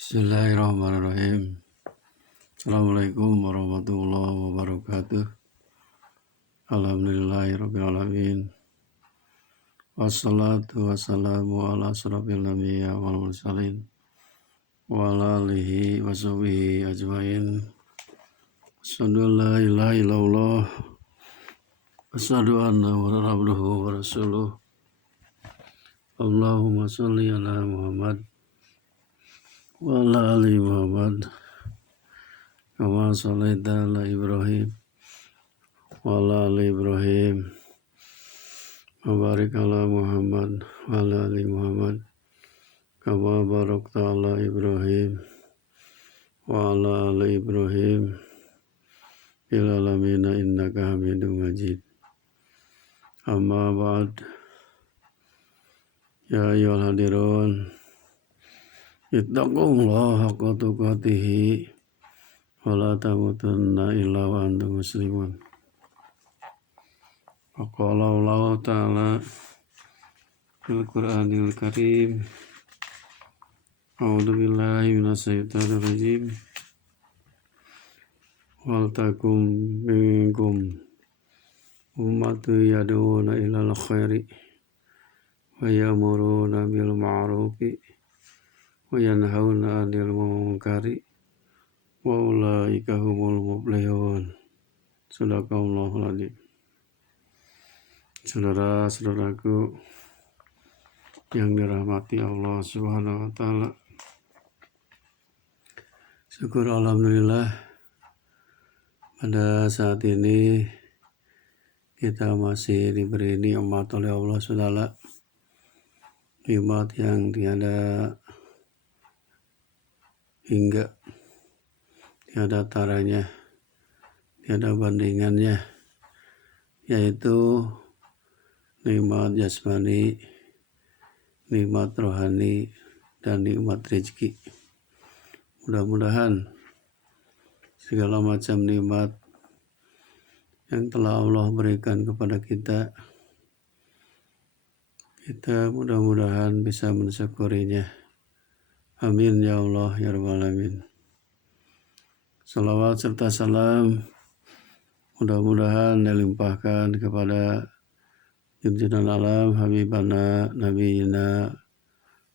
Bismillahirrahmanirrahim. Assalamualaikum warahmatullahi wabarakatuh. Alhamdulillahirrahmanirrahim. Wassalatu wassalamu ala asrafil anbiya wal mursalin wa ala alihi wa sahbihi ajmain. Asyhadu an la ilaha illallah wa asyhadu anna Muhammadan abduhu wa rasuluh. Allahumma sholli ala Muhammad wa ala ali Muhammad kama shallaita ala Ibrahim wa ala ali Ibrahim wa barik ala Muhammad wa ala ali Muhammad kama barakta ala Ibrahim wa ala ali Ibrahim fil alamin innaka Hamidum Majid. Amma ba'd. Ya ayyuhal hadirun, ittaqullaha haqqa tuqatih wa la tamutunna illa wa antum muslimun. Qala Allah Ta'ala fil Qur'anil Karim, a'udzu billahi minasyaitonir rajim. Wal takum minkum ummatun yad'una ilal khairi wa ya'muruna bil ma'rufi wa yanhauna 'anil munkari wa ulaika humul muflihun. Sadaqallahul adzim. Saudara-saudaraku yang dirahmati Allah Subhanahu wa taala. Syukur alhamdulillah pada saat ini kita masih diberi nikmat oleh Allah Subhanahu. Nikmat yang tiada hingga, tiada taranya, tiada bandingannya, yaitu nikmat jasmani, nikmat rohani, dan nikmat rezeki. Mudah-mudahan segala macam nikmat yang telah Allah berikan kepada kita mudah-mudahan bisa mensyukurinya. Amin ya Allah ya Rabbal Alamin. Salawat serta salam mudah-mudahan dilimpahkan kepada junjungan alam Habibana Nabiyina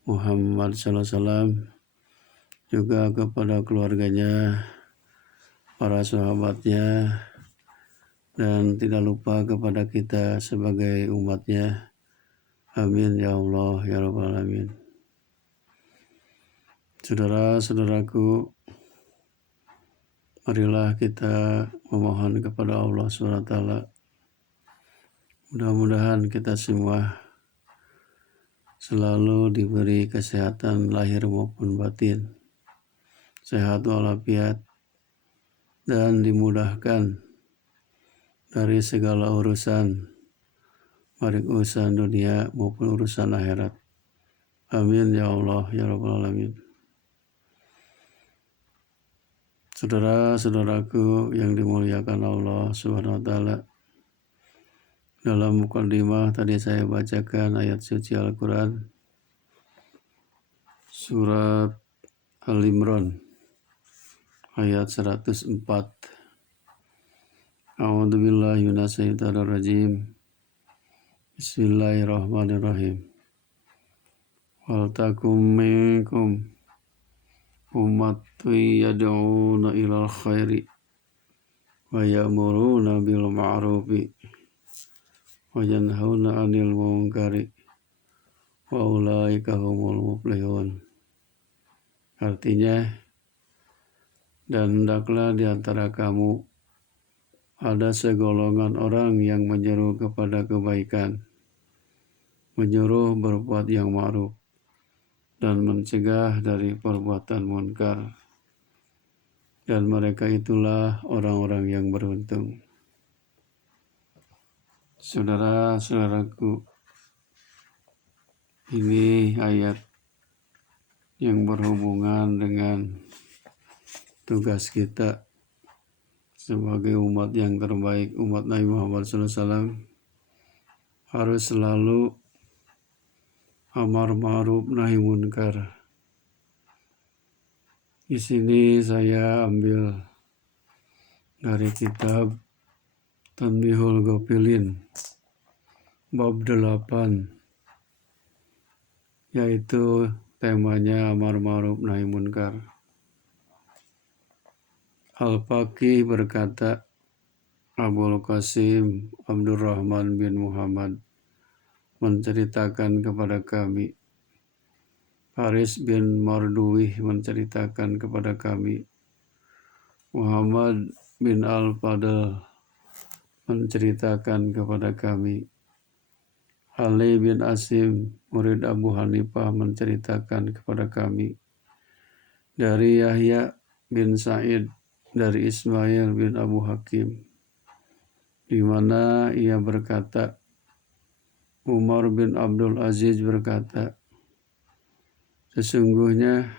Muhammad sallallahu alaihi wasallam, juga kepada keluarganya, para sahabatnya, dan tidak lupa kepada kita sebagai umatnya. Amin ya Allah ya Rabbal Alamin. Saudara-saudaraku, marilah kita memohon kepada Allah SWT. Mudah-mudahan kita semua selalu diberi kesehatan lahir maupun batin, sehat walafiat, dan dimudahkan dari segala urusan, baik urusan dunia maupun urusan akhirat. Amin ya Allah ya Rabbal Alamin. Saudara-saudaraku yang dimuliakan Allah Subhanahu wa taala, dalam mukadimah tadi saya bacakan ayat suci Al-Quran surat Al-Imran ayat 104. A'udzu billahi minasyaitonir rajim. Bismillahirrahmanirrahim. Wal takum minkum ummatun yad'una ilal khairi wa ya'muruna bil ma'rufi wa yanhauna 'anil munkari wa ulaika humul muflihun. Artinya, dan hendaklah di antara kamu ada segolongan orang yang menyeru kepada kebaikan, menyuruh berbuat yang ma'ruf, dan mencegah dari perbuatan munkar. Dan mereka itulah orang-orang yang beruntung. Saudara-saudaraku, ini ayat yang berhubungan dengan tugas kita sebagai umat yang terbaik, umat Nabi Muhammad SAW, harus selalu amar ma'ruf nahi munkar, Di sini saya ambil dari kitab Tanbihul Ghafilin bab 8, yaitu temanya amar ma'ruf nahi munkar. Al-Faqih berkata, Abul Qasim Abdurrahman bin Muhammad menceritakan kepada kami, Haris bin Marduwih menceritakan kepada kami, Muhammad bin Al-Fadl menceritakan kepada kami, Ali bin Asim, murid Abu Hanifah menceritakan kepada kami, dari Yahya bin Sa'id, dari Ismail bin Abu Hakim, di mana ia berkata, Umar bin Abdul Aziz berkata, sesungguhnya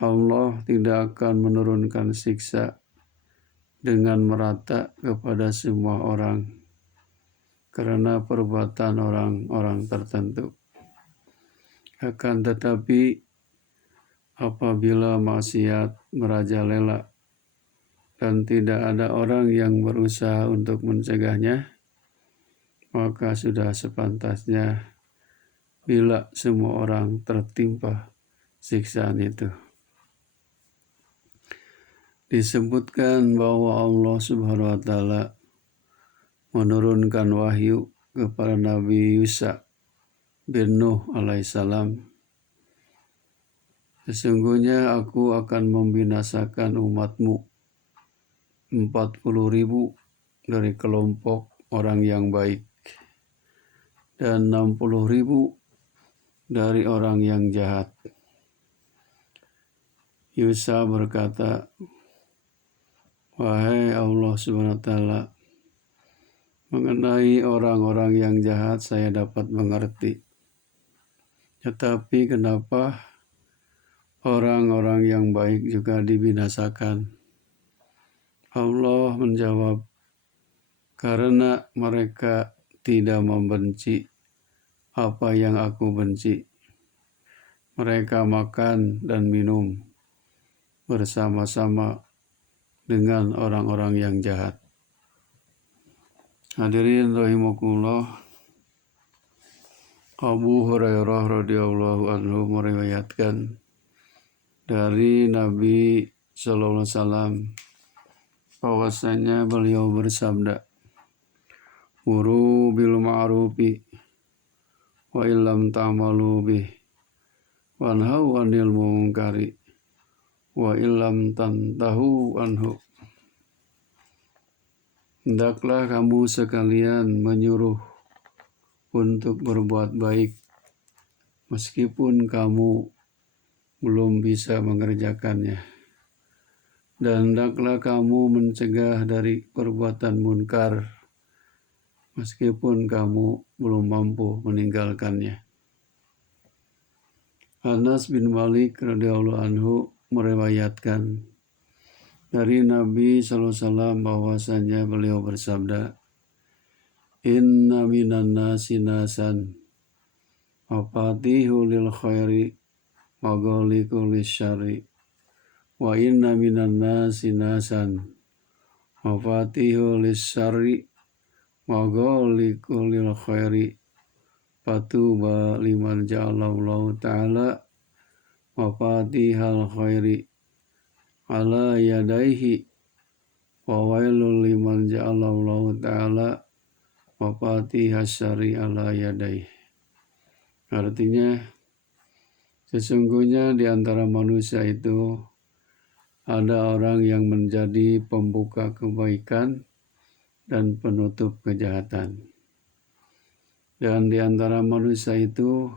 Allah tidak akan menurunkan siksa dengan merata kepada semua orang karena perbuatan orang-orang tertentu. Akan tetapi apabila maksiat merajalela dan tidak ada orang yang berusaha untuk mencegahnya, maka sudah sepantasnya bila semua orang tertimpa siksaan itu. Disebutkan bahwa Allah Subhanahu wa Ta'ala menurunkan wahyu kepada Nabi Yusa bin Nuh alaihissalam. Sesungguhnya aku akan membinasakan umatmu 40.000 dari kelompok orang yang baik dan 60.000 dari orang yang jahat. Yusa berkata, wahai Allah Subhanahu wa Ta'ala, mengenai orang-orang yang jahat saya dapat mengerti. Tetapi kenapa orang-orang yang baik juga dibinasakan? Allah menjawab, karena mereka tidak membenci apa yang aku benci. Mereka makan dan minum bersama-sama dengan orang-orang yang jahat. Hadirin rahimakumullah, Abu Hurairah radhiyallahu anhu meriwayatkan dari Nabi sallallahu alaihi wasallam bahwasanya beliau bersabda, muru bil ma'rufi wa illam ta'malu bih wanhau 'anil munkari wa illam tantahu anhu. Hendaklah kamu sekalian menyuruh untuk berbuat baik meskipun kamu belum bisa mengerjakannya, dan hendaklah kamu mencegah dari perbuatan munkar meskipun kamu belum mampu meninggalkannya. Anas bin Malik radhiyallahu anhu meriwayatkan dari Nabi sallallahu alaihi wasallam bahwasanya beliau bersabda, inna minan nasi nasan mafatihu lil khairi wa ghaliqu lisyarri wa inna minan nasi nasan mafatihu lisyarri wa ghaliqu lil khairi fatuba liman ja'alallahu ta'ala mafatihal khairi ala yadaihi wa wailul liman ja'alallahu ta'ala mafatihas syarri ala yadaihi. Artinya, sesungguhnya di antara manusia itu ada orang yang menjadi pembuka kebaikan dan penutup kejahatan. Dan di antara manusia itu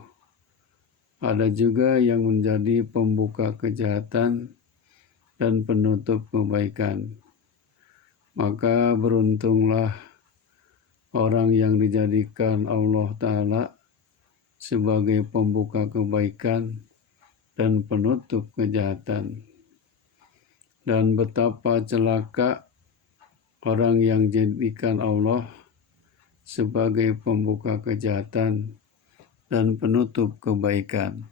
ada juga yang menjadi pembuka kejahatan dan penutup kebaikan. Maka beruntunglah orang yang dijadikan Allah Ta'ala sebagai pembuka kebaikan dan penutup kejahatan. Dan betapa celaka orang yang dijadikan Allah sebagai pembuka kejahatan dan penutup kebaikan.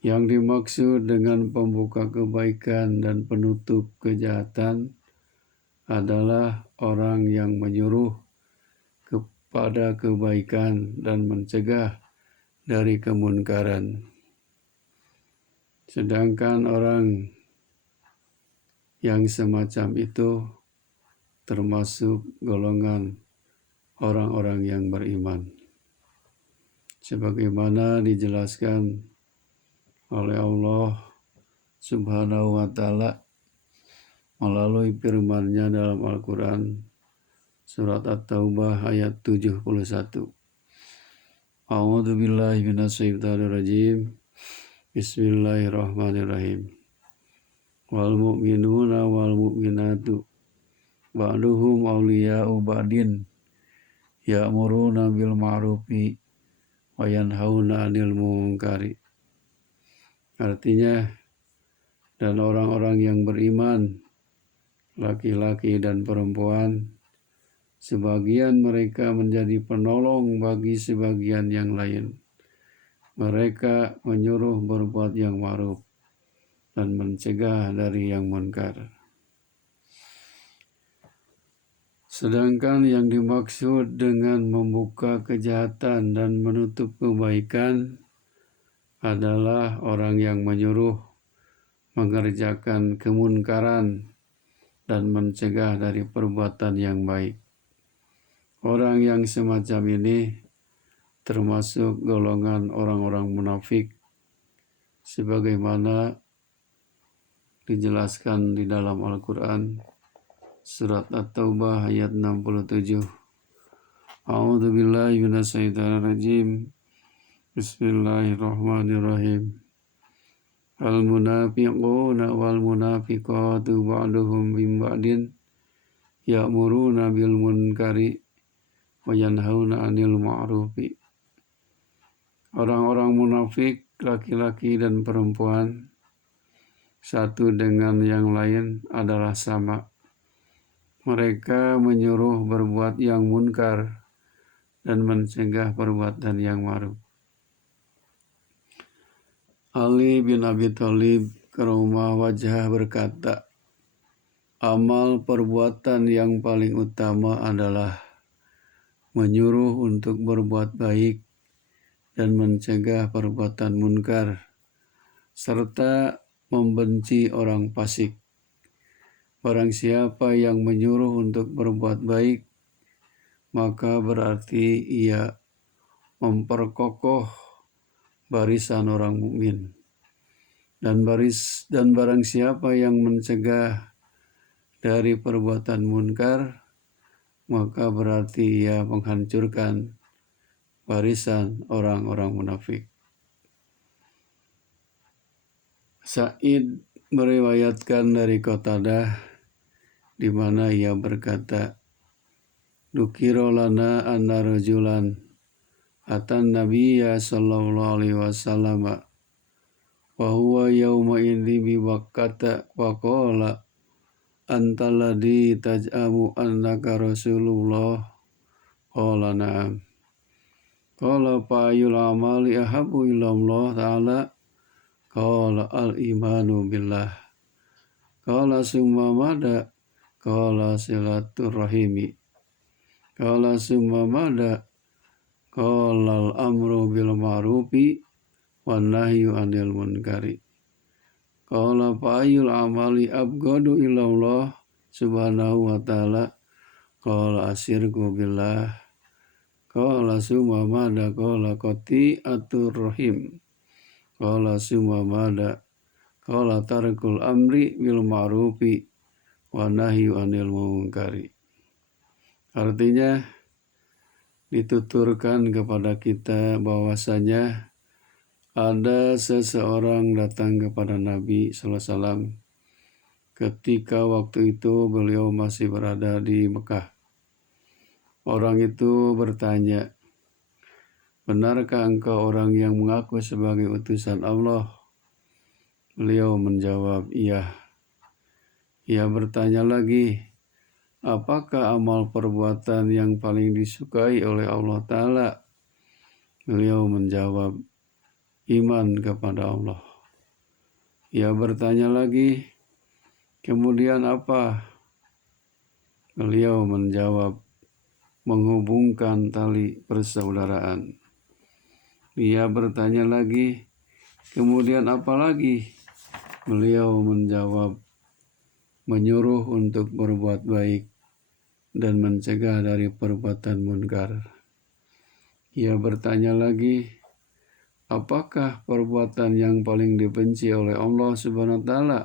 Yang dimaksud dengan pembuka kebaikan dan penutup kejahatan adalah orang yang menyuruh kepada kebaikan dan mencegah dari kemunkaran. Sedangkan orang yang semacam itu termasuk golongan orang-orang yang beriman. Sebagaimana dijelaskan oleh Allah Subhanahu wa Ta'ala melalui firman-Nya dalam Al-Quran surat At-Taubah ayat 71. A'udzu billahi minasyaitonir rajim. Bismillahirrahmanirrahim. Wal mu'minuna wal mu'minatu ba'duhum awliya'u ba'din ya'muruna bil ma'rufi wa yanhauna 'anil munkari. Artinya, dan orang-orang yang beriman, laki-laki dan perempuan, sebagian mereka menjadi penolong bagi sebagian yang lain. Mereka menyuruh berbuat yang ma'ruf dan mencegah dari yang munkar. Sedangkan yang dimaksud dengan membuka kejahatan dan menutup kebaikan adalah orang yang menyuruh mengerjakan kemunkaran dan mencegah dari perbuatan yang baik. Orang yang semacam ini termasuk golongan orang-orang munafik, sebagaimana dijelaskan di dalam Al-Quran surat At-Taubah ayat 67. A'udzu billahi minasyaitonir rajim. Bismillahirrahmanirrahim. Al-munafiquna wal munafiqatu ba'duhum min ba'din ya'muruna bil munkari wa yanhauna 'anil ma'rufi. Orang-orang munafik, laki-laki dan perempuan, satu dengan yang lain adalah sama. Mereka menyuruh berbuat yang munkar dan mencegah perbuatan yang ma'ruf. Ali bin Abi Thalib karomah wajah berkata, amal perbuatan yang paling utama adalah menyuruh untuk berbuat baik dan mencegah perbuatan munkar, serta membenci orang fasik. Barang siapa yang menyuruh untuk berbuat baik, maka berarti ia memperkokoh barisan orang mukmin. Dan barang siapa yang mencegah dari perbuatan munkar, maka berarti ia menghancurkan barisan orang-orang munafik. Sa'id meriwayatkan dari Qatadah, di mana ia berkata, Dukiro lana anna rajulan atan nabiyya sallallahu alaihi wasallam wa huwa yawma idzi bi Makkah wa qala anta alladhi taj'amu annaka rasulullah qala na'am qala fa ayyul amali ahabbu ila Allah ta'ala qala al imanu billah qala summa mada qala silaturrahimi qala summa mada qala al amru bil ma'rufi wan nahyu 'anil munkari qala fa ayyul amali abghadu ila Allah subhanahu wa ta'ala qala asyirku billah qala summa mada qala qati'atur rahim qala summa mada qala tarkul amri bil ma'rufi wa nahyu 'anil munkari. Artinya, dituturkan kepada kita bahwasanya ada seseorang datang kepada Nabi SAW ketika waktu itu beliau masih berada di Mekah. Orang itu bertanya, benarkah engkau orang yang mengaku sebagai utusan Allah? Beliau menjawab, iya. Ia bertanya lagi, apakah amal perbuatan yang paling disukai oleh Allah Ta'ala? Beliau menjawab, iman kepada Allah. Ia bertanya lagi, kemudian apa? Beliau menjawab, menghubungkan tali persaudaraan. Ia bertanya lagi, kemudian apa lagi? Beliau menjawab, menyuruh untuk berbuat baik dan mencegah dari perbuatan munkar. Ia bertanya lagi, apakah perbuatan yang paling dibenci oleh Allah Subhanahu wa taala?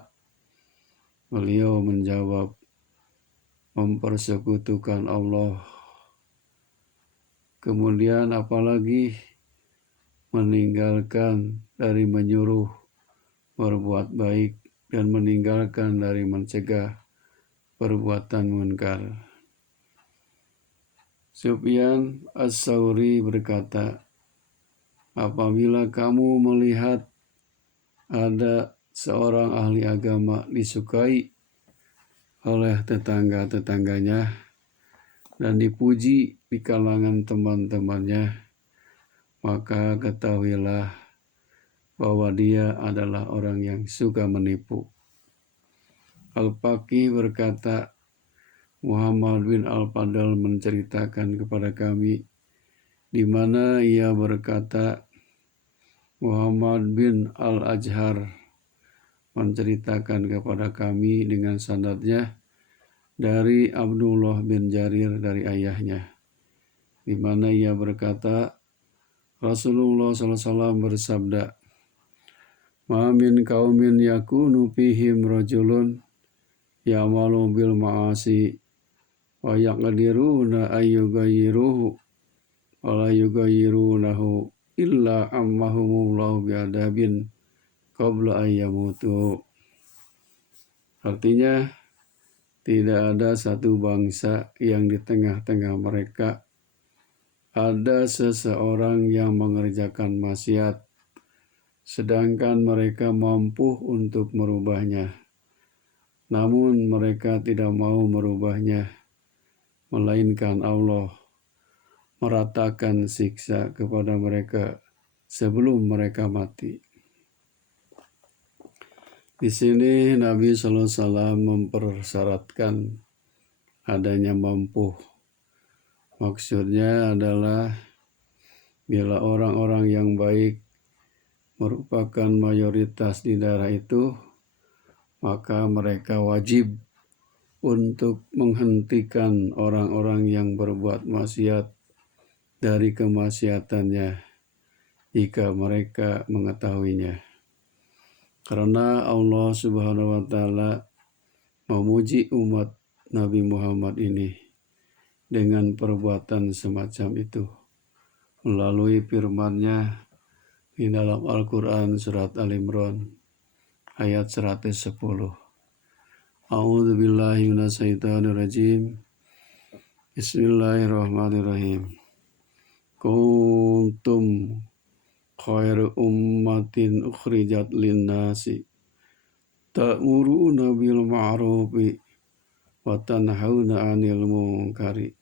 Beliau menjawab, mempersekutukan Allah. Kemudian apalagi? Meninggalkan dari menyuruh berbuat baik dan meninggalkan dari mencegah perbuatan munkar. Sufyan Ats-Tsauri berkata, apabila kamu melihat ada seorang ahli agama disukai oleh tetangga-tetangganya dan dipuji di kalangan teman-temannya, maka ketahuilah bahwa dia adalah orang yang suka menipu. Al-Faqih berkata, Muhammad bin Al-Fadl menceritakan kepada kami, di mana ia berkata, Muhammad bin Al-Ajhar menceritakan kepada kami dengan sanadnya dari Abdullah bin Jarir dari ayahnya, di mana ia berkata, Rasulullah SAW bersabda, ma min qaumin yakunu fihim rajulun ya'malu bil ma'asi wa yaqdiruna ayyughayyiruhu wa la yughayyirunahu illa ammahumullahu bi'adabin qabla ayyamutu. Artinya, tidak ada satu bangsa yang di tengah-tengah mereka ada seseorang yang mengerjakan maksiat, sedangkan mereka mampu untuk merubahnya. Namun mereka tidak mau merubahnya, melainkan Allah meratakan siksa kepada mereka sebelum mereka mati. Di sini Nabi SAW mempersyaratkan adanya mampu. Maksudnya adalah bila orang-orang yang baik merupakan mayoritas di daerah itu, maka mereka wajib untuk menghentikan orang-orang yang berbuat maksiat dari kemaksiatannya jika mereka mengetahuinya. Karena Allah Subhanahu wa taala memuji umat Nabi Muhammad ini dengan perbuatan semacam itu melalui firman-Nya di dalam Al-Quran surat Al-Imran ayat 110. A'udzu billahi minasyaitonir rajim. Bismillahirrahmanirrahim. Kuntum khairu ummatin ukhrijat lin-nasi ta'muruna bil ma'rufi wa tanhauna 'anil munkari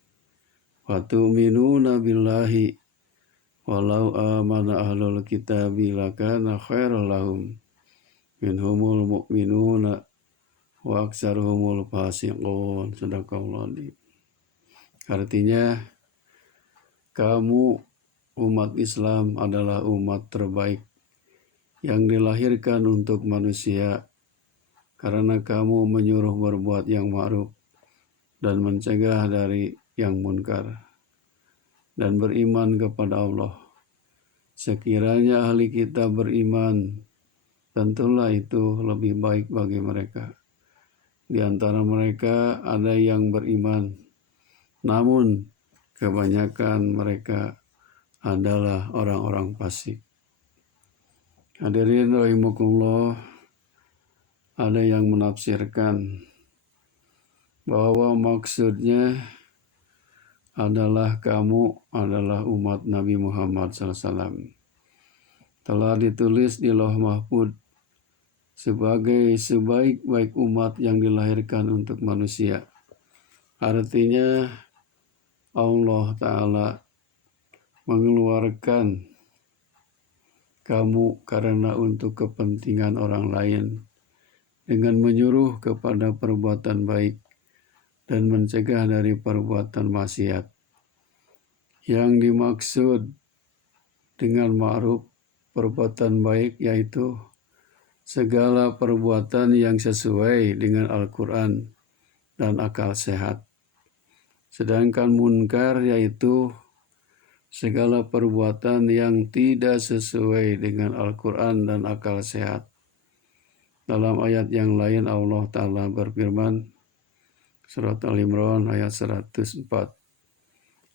wa tu'minuna billahi walau amana ahlul kitabi lakana khairal lahum minhumul mu'minuna wa aksaruhumul fasiqun. Sadaqallahu. Artinya, kamu umat Islam adalah umat terbaik yang dilahirkan untuk manusia karena kamu menyuruh berbuat yang ma'ruf dan mencegah dari yang munkar dan beriman kepada Allah. Sekiranya ahli kitab beriman, tentulah itu lebih baik bagi mereka. Di antara mereka ada yang beriman, namun kebanyakan mereka adalah orang-orang fasik. Hadirin rahimakumullah, ada yang menafsirkan bahwa maksudnya adalah kamu adalah umat Nabi Muhammad SAW. Telah ditulis di Lauh Mahfuz sebagai sebaik-baik umat yang dilahirkan untuk manusia. Artinya Allah Ta'ala mengeluarkan kamu karena untuk kepentingan orang lain dengan menyuruh kepada perbuatan baik dan mencegah dari perbuatan maksiat. Yang dimaksud dengan ma'ruf perbuatan baik yaitu segala perbuatan yang sesuai dengan Al-Quran dan akal sehat. Sedangkan munkar yaitu segala perbuatan yang tidak sesuai dengan Al-Quran dan akal sehat. Dalam ayat yang lain Allah Ta'ala berfirman, Surat Al-Imran ayat 104.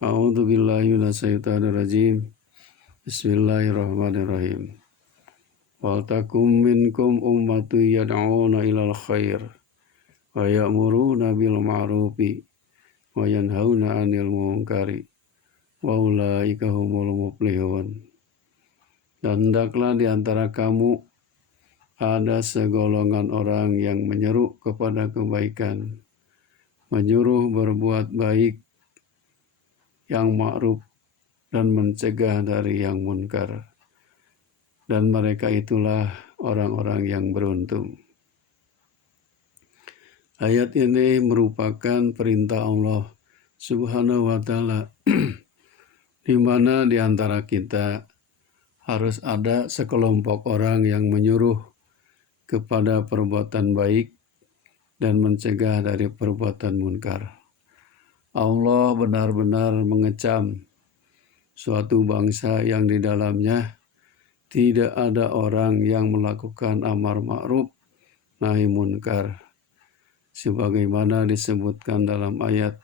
A'udzu billahi minasyaitonir rajim. Bismillahirrahmanirrahim. Wal takum minkum ummatun yad'una ilal khair wa ya'muruna bil ma'rufi wa yanhauna 'anil munkari wa ulaika humul muflihun. Dan hendaklah di antara kamu ada segolongan orang yang menyeru kepada kebaikan, menyuruh berbuat baik, yang ma'ruf, dan mencegah dari yang munkar. Dan mereka itulah orang-orang yang beruntung. Ayat ini merupakan perintah Allah Subhanahu wa Ta'ala, di mana di antara kita harus ada sekelompok orang yang menyuruh kepada perbuatan baik dan mencegah dari perbuatan munkar. Allah benar-benar mengecam suatu bangsa yang di dalamnya tidak ada orang yang melakukan amar ma'ruf nahi munkar, sebagaimana disebutkan dalam ayat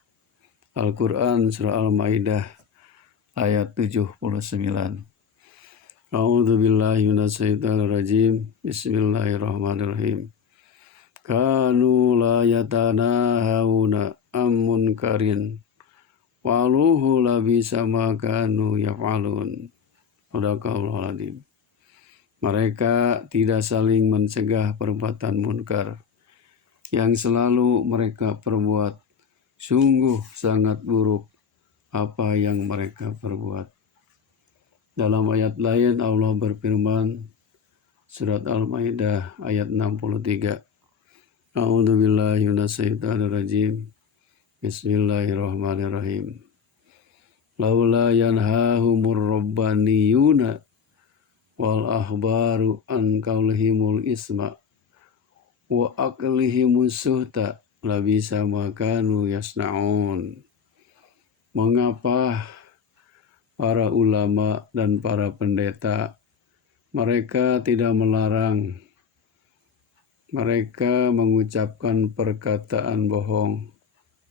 Al-Quran Surah Al-Ma'idah ayat 79. A'udzu billahi minasyaitonir rajim. Bismillahirrahmanirrahim. Kanu la yatanahawna am munkarin wa'aluhu labisa ma kanu yaf'alun. Sadaqallahul adzim. Mereka tidak saling mencegah perbuatan munkar yang selalu mereka perbuat. Sungguh sangat buruk apa yang mereka perbuat. Dalam ayat lain Allah berfirman, Surat Al-Ma'idah ayat 63. A'udzu billahi minasyaitonir rajim. Bismillahirrahmanirrahim. Laula yanhahumur rabbaniyuna wal ahbaru an qaulihimul isma wa aqlihimus suhta labisa ma kanu yasnaun. Mengapa para ulama dan para pendeta mereka tidak melarang mereka mengucapkan perkataan bohong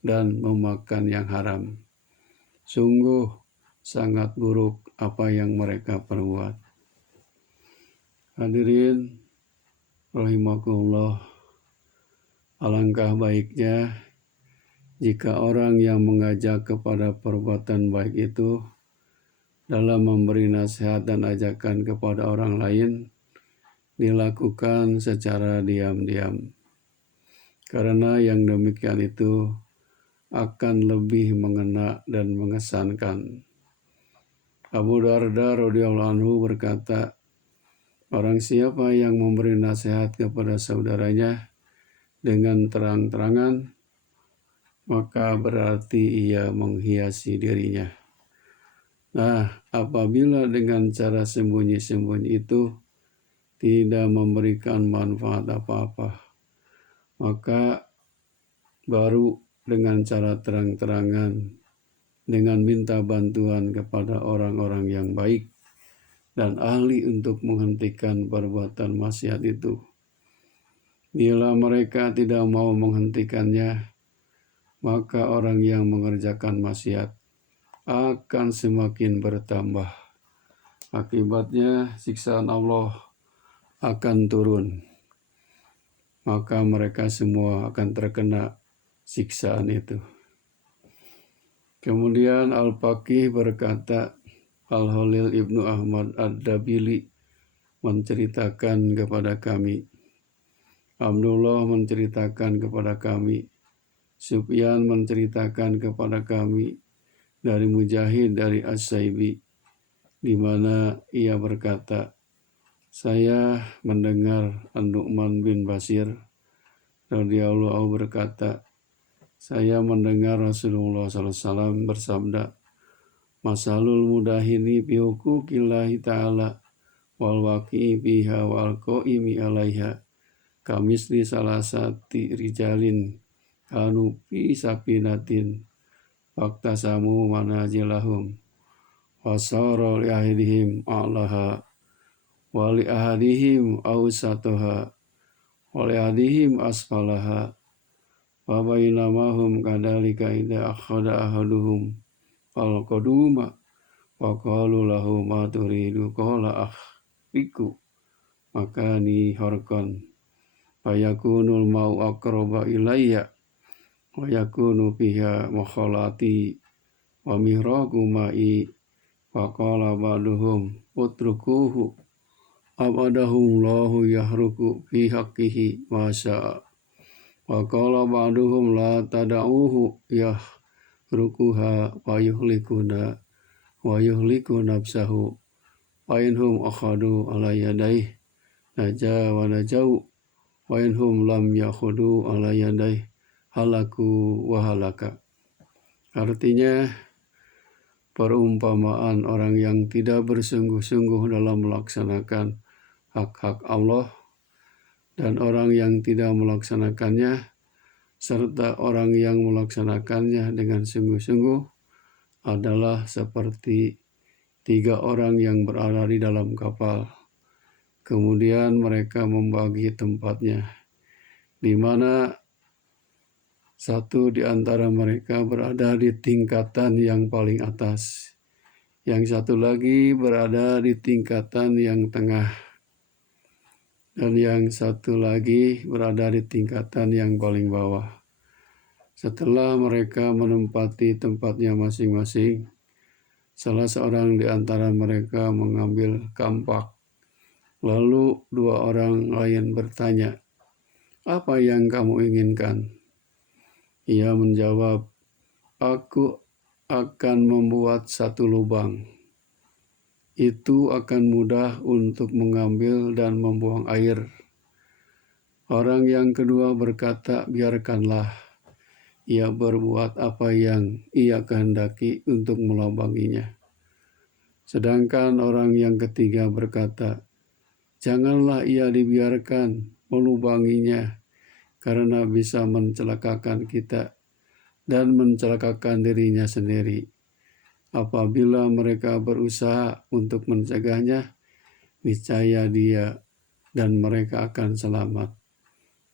dan memakan yang haram? Sungguh sangat buruk apa yang mereka perbuat. Hadirin rahimakumullah, alangkah baiknya jika orang yang mengajak kepada perbuatan baik itu dalam memberi nasihat dan ajakan kepada orang lain dilakukan secara diam-diam. Karena yang demikian itu akan lebih mengena dan mengesankan. Abu Darda radhiyallahu anhu berkata, barang siapa yang memberi nasihat kepada saudaranya dengan terang-terangan, maka berarti ia menghiasi dirinya. Nah, apabila dengan cara sembunyi-sembunyi itu tidak memberikan manfaat apa-apa, maka baru dengan cara terang-terangan, dengan minta bantuan kepada orang-orang yang baik dan ahli untuk menghentikan perbuatan maksiat itu. Bila mereka tidak mau menghentikannya, maka orang yang mengerjakan maksiat akan semakin bertambah. Akibatnya siksaan Allah akan turun. Maka mereka semua akan terkena siksaan itu. Kemudian Al-Faqih berkata, Al-Halil Ibnu Ahmad Ad-Dabili menceritakan kepada kami, Abdullah menceritakan kepada kami, Sufyan menceritakan kepada kami dari Mujahid dari As-Saibi, di mana ia berkata, Saya mendengar An-Nu'man bin Bashir radhiyallahu anhu berkata, saya mendengar Rasulullah SAW bersabda, masalul mudahini bi huquqillahi ta'ala wal waqi'i biha wal qaimi 'alaiha kamisli salasati rijalin kanu fi sapinatin waqtasamu manazilahum wasara li ahadihim a'laha wa li ahadihim awsataha wa li ahadihim asfalaha wa bainama hum kadhalika idza akhadha ahaduhum al-qaduma wa qalu lahu ma turidu qala akhriku makani harkan fayakunul mau aqraba ilayya wa yakunu biha makhalati wa mihraku ma'i wa qala ba'duhum utrukuhu abadahum lahu yahruku fi haqqihi ma sya'a wa qala ba'duhum la tada'uhu yahrukuha wa yuhlikuna wa yuhliku nafsahu wa inhum akhadu ala yadayhi naja wa najau wa inhum lam yakhudu ala yadayhi halaku wa halaka. Artinya perumpamaan orang yang tidak bersungguh-sungguh dalam melaksanakan hak-hak Allah dan orang yang tidak melaksanakannya serta orang yang melaksanakannya dengan sungguh-sungguh adalah seperti tiga orang yang berada di dalam kapal. Kemudian mereka membagi tempatnya, di mana satu di antara mereka berada di tingkatan yang paling atas, yang satu lagi berada di tingkatan yang tengah, dan yang satu lagi berada di tingkatan yang paling bawah. Setelah mereka menempati tempatnya masing-masing, salah seorang di antara mereka mengambil kampak. Lalu dua orang lain bertanya, "Apa yang kamu inginkan?" Ia menjawab, "Aku akan membuat satu lubang. Itu akan mudah untuk mengambil dan membuang air." Orang yang kedua berkata, "Biarkanlah. Ia berbuat apa yang ia kehendaki untuk melubanginya." Sedangkan orang yang ketiga berkata, "Janganlah ia dibiarkan melubanginya, karena bisa mencelakakan kita dan mencelakakan dirinya sendiri. Apabila mereka berusaha untuk mencegahnya, niscaya dia dan mereka akan selamat.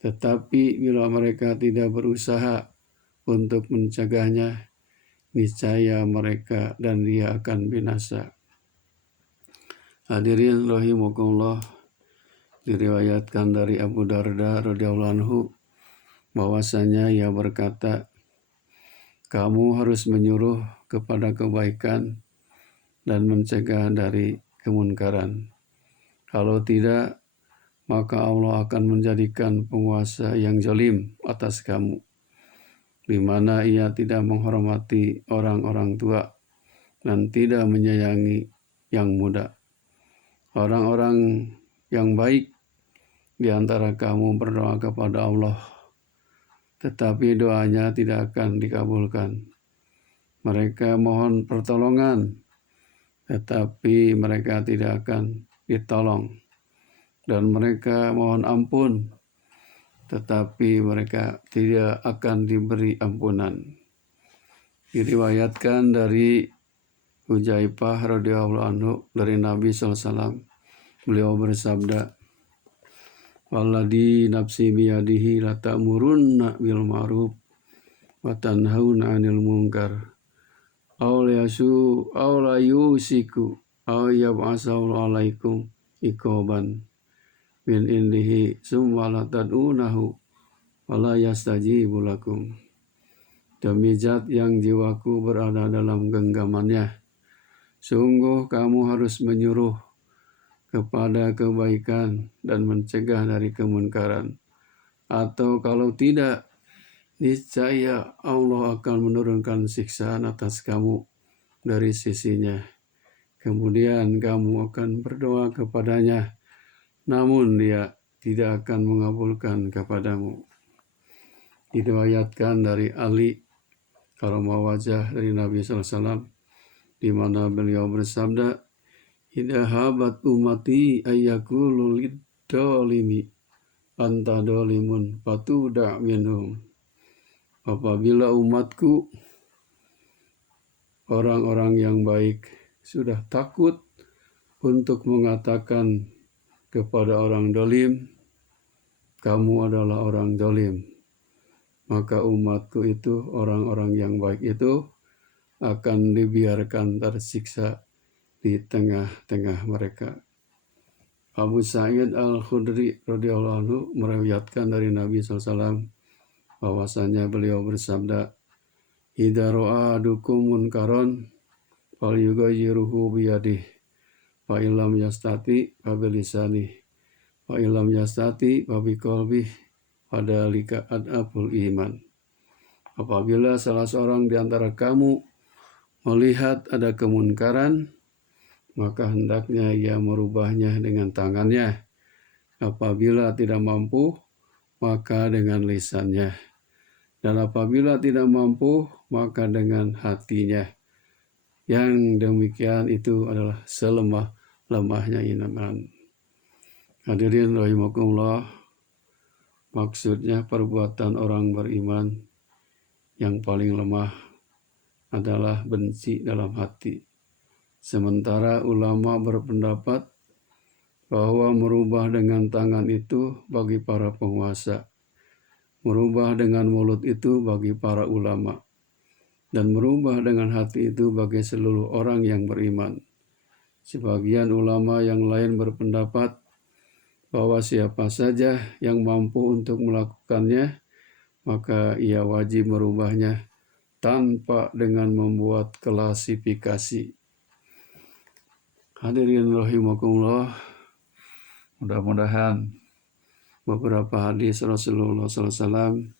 Tetapi bila mereka tidak berusaha untuk mencegahnya, niscaya mereka dan dia akan binasa." Hadirin rahimakumullah, diriwayatkan dari Abu Darda radhiyallahu anhu bahwasanya ia berkata, kamu harus menyuruh kepada kebaikan dan mencegah dari kemunkaran. Kalau tidak, maka Allah akan menjadikan penguasa yang zalim atas kamu, di mana ia tidak menghormati orang-orang tua dan tidak menyayangi yang muda. Orang-orang yang baik di antara kamu berdoa kepada Allah, tetapi doanya tidak akan dikabulkan. Mereka mohon pertolongan, tetapi mereka tidak akan ditolong. Dan mereka mohon ampun, tetapi mereka tidak akan diberi ampunan. Diriwayatkan dari Hudzaifah radhiyallahu anhu dari Nabi SAW, beliau bersabda, "Walladzi nafsi biyadihi la ta'murunna bil ma'ruf wa tanhauna 'anil munkar aw la yusiku aw yab'asu 'alaikum iqaban min indihi summa la tad'unahu wa la yastajibu lakum." Demi zat yang jiwaku berada dalam genggamannya, sungguh kamu harus menyuruh kepada kebaikan dan mencegah dari kemunkaran. Atau kalau tidak, niscaya Allah akan menurunkan siksaan atas kamu dari sisinya. Kemudian kamu akan berdoa kepadanya namun dia tidak akan mengabulkan kepadamu. Diriwayatkan dari Ali karamah wajah dari Nabi SAW, di mana beliau bersabda, "Idza habat ummati ayyakulu lid-dolimi anta dolimun fatuda minhum." Apabila umatku, orang-orang yang baik, sudah takut untuk mengatakan kepada orang dolim, kamu adalah orang dolim, maka umatku itu, orang-orang yang baik itu, akan dibiarkan tersiksa di tengah-tengah mereka. Abu Sa'id Al-Khudri radhiyallahu anhu meriwayatkan dari Nabi SAW bahwasanya beliau bersabda, "Idza ra'a ahadukum munkaron falyughayyirhu biyadihi, fa illam yastati fa bilisanihi, fa illam yastati fa biqalbihi, fadzalika ad'aful iman." Apabila salah seorang di antara kamu melihat ada kemunkaran, maka hendaknya ia merubahnya dengan tangannya. Apabila tidak mampu, maka dengan lisannya. Dan apabila tidak mampu, maka dengan hatinya. Yang demikian itu adalah selemah-lemahnya iman. Hadirin rahimakumullah, maksudnya perbuatan orang beriman yang paling lemah adalah benci dalam hati. Sementara ulama berpendapat bahwa merubah dengan tangan itu bagi para penguasa, merubah dengan mulut itu bagi para ulama, dan merubah dengan hati itu bagi seluruh orang yang beriman. Sebagian ulama yang lain berpendapat bahwa siapa saja yang mampu untuk melakukannya, maka ia wajib merubahnya tanpa dengan membuat klasifikasi. Hadirin rahimakumullah, mudah-mudahan beberapa hadis Rasulullah SAW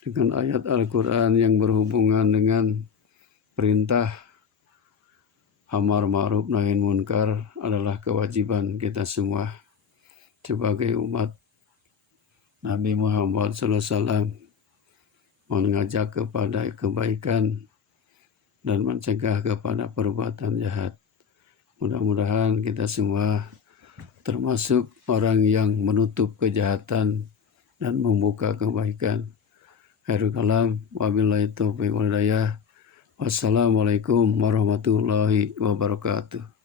dengan ayat Al-Quran yang berhubungan dengan perintah amar ma'ruf nahi munkar adalah kewajiban kita semua sebagai umat Nabi Muhammad SAW, mengajak kepada kebaikan dan mencegah kepada perbuatan jahat. Mudah-mudahan kita semua termasuk orang yang menutup kejahatan dan membuka kebaikan. Khairul kalam, wabillahi taufiq wal hidayah. Wassalamualaikum warahmatullahi wabarakatuh.